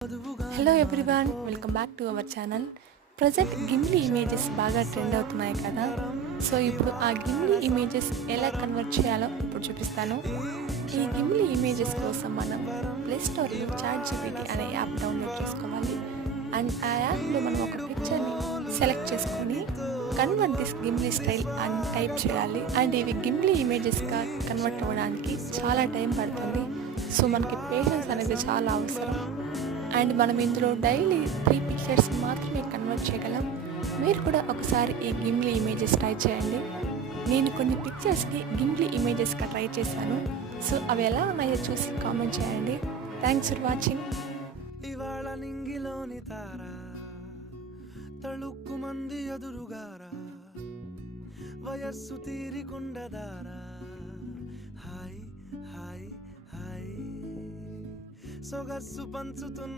Hello everyone, welcome back to our channel. Present గిమ్లీ images బాగా trend అవుతున్నాయి కదా. సో ఇప్పుడు ఆ గిమ్లీ ఇమేజెస్ ఎలా కన్వర్ట్ చేయాలో ఇప్పుడు చూపిస్తాను. ఈ గిమ్లీ ఇమేజెస్ కోసం మనం ప్లే స్టోర్లో చాట్‌జిపిటి అనే యాప్ డౌన్లోడ్ చేసుకోవాలి. అండ్ ఆ యాప్లో మనం ఒక పిక్చర్ని సెలెక్ట్ చేసుకొని కన్వర్ట్ దిస్ గిమ్లీ స్టైల్ అని టైప్ చేయాలి. అండ్ ఇవి గిమ్లీ ఇమేజెస్గా కన్వర్ట్ అవ్వడానికి చాలా టైం పడుతుంది. సో మనకి పేషెన్స్ అనేది చాలా అవసరం. అండ్ మనం ఇందులో డైలీ 3 పిక్చర్స్ మాత్రమే కన్వర్ట్ చేయగలం. మీరు కూడా ఒకసారి ఈ గిమ్లీ ఇమేజెస్ ట్రై చేయండి. నేను కొన్ని పిక్చర్స్కి గిమ్లీ ఇమేజెస్గా ట్రై చేశాను. సో అవి ఎలా ఉన్నాయో చూసి కామెంట్ చేయండి. Thanks for watching. ఇవాళ నింగిలోని తార తళుక్కు మంది ఎదురుగారా వయస్సు తీరికుండదారా హాయ్ హాయ్ హాయ్ సొగస్సు పంచుతున్న